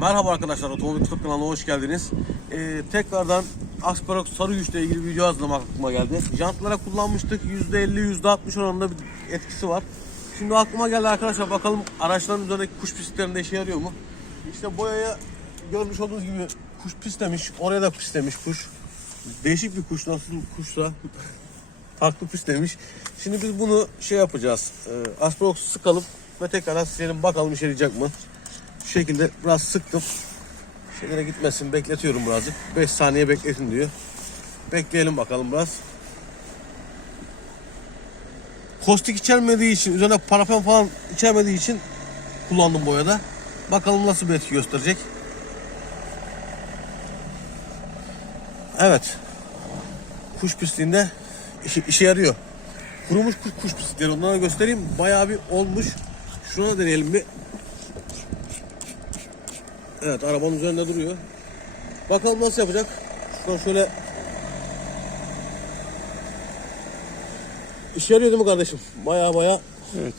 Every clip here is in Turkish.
Merhaba arkadaşlar, Otomobil Tutuk kanalına hoş geldiniz. Ee, tekrardan Asperox sarı güçle ilgili bir video hazırlamak aklıma geldi. Jantlara kullanmıştık, %50, %60 oranında bir etkisi var. Şimdi aklıma geldi arkadaşlar, bakalım araçların üzerindeki kuş pisliklerinde işe yarıyor mu? İşte boyaya görmüş olduğunuz gibi kuş pislemiş, oraya da pislemiş kuş. Değişik bir kuş, nasıl kuşsa farklı pislemiş. Şimdi biz bunu şey yapacağız, e, sıkalım ve tekrardan silelim bakalım işe yarayacak mı? Şu şekilde biraz sıktım. Şeylere gitmesin bekletiyorum birazcık. 5 saniye bekletin diyor. Bekleyelim bakalım biraz. Kostik içermediği için, üzerine parafen falan içermediği için kullandım boyada. Bakalım nasıl bir etki gösterecek. Evet. Kuş pisliğinde işe, işe yarıyor. Kurumuş kuş, kuş pislikleri onlara göstereyim. Bayağı bir olmuş. Şuna deneyelim bir. Evet arabanın üzerinde duruyor. Bakalım nasıl yapacak. Şuradan şöyle İşe yarıyor değil mi kardeşim? Baya baya Evet.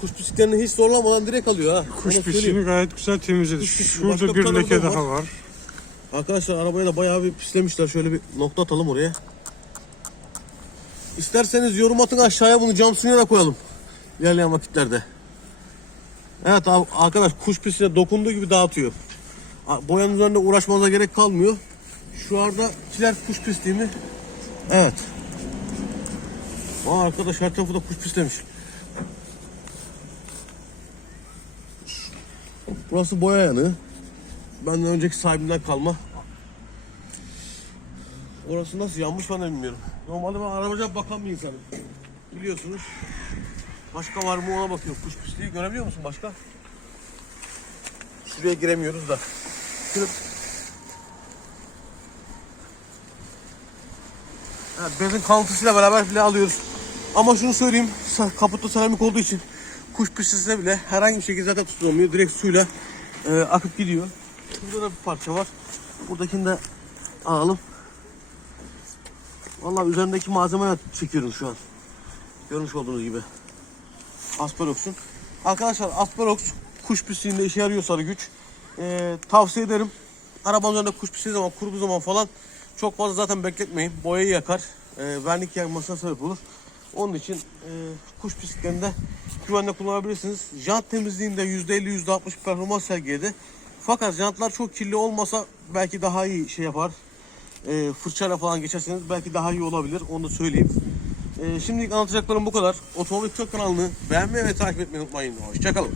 kuş pisliklerini hiç zorlamadan direkt alıyor ha. Kuş Onu söyleyeyim. pisliğini gayet güzel temizledi. Kuş pisliği. Başka Şurada bir bir tane leke burada daha var. Arkadaşlar arabaya da bayağı bir pislemişler. Şöyle bir nokta atalım oraya. İsterseniz yorum atın aşağıya bunu cam sınıra koyalım. İlerleyen vakitlerde. Evet arkadaş kuş pisliğine dokunduğu gibi dağıtıyor. Boyanın üzerinde uğraşmanıza gerek kalmıyor. Şu anda kiler kuş pisliği mi? Evet. Aa, arkadaş her tarafı da kuş pislemiş. Burası boya yanığı. Benden önceki sahibinden kalma. Orası nasıl yanmış ben de bilmiyorum. Normalde ben arabaca bakan bir insanım. Biliyorsunuz. Başka var mı ona bakıyorum. Kuş pisliği görebiliyor musun başka? Şuraya giremiyoruz da. Şunu... Evet, bezin kalıntısıyla beraber bile alıyoruz. Ama şunu söyleyeyim. Kaputta seramik olduğu için kuş pisliğine bile herhangi bir şekilde zaten tutulamıyor. Direkt suyla e, akıp gidiyor. Burada da bir parça var. Buradakini de alalım. Vallahi üzerindeki malzemeyi çekiyorum şu an. Görmüş olduğunuz gibi. Asperox'un. Arkadaşlar Asperox kuş pisliğinde işe yarıyor sarı güç. Ee, tavsiye ederim. Arabanın üzerinde kuş pisliği zaman, kuruduğu zaman falan çok fazla zaten bekletmeyin. Boyayı yakar. Ee, vernik yakmasına sebep olur. Onun için e, kuş pisliklerinde güvenle kullanabilirsiniz. Jant temizliğinde %50 %60 performans sergiledi. Fakat jantlar çok kirli olmasa belki daha iyi şey yapar. E, fırçayla falan geçerseniz belki daha iyi olabilir. Onu da söyleyeyim. E, şimdilik anlatacaklarım bu kadar. Otomobil Tok kanalını beğenmeyi ve takip etmeyi unutmayın. Hoşçakalın.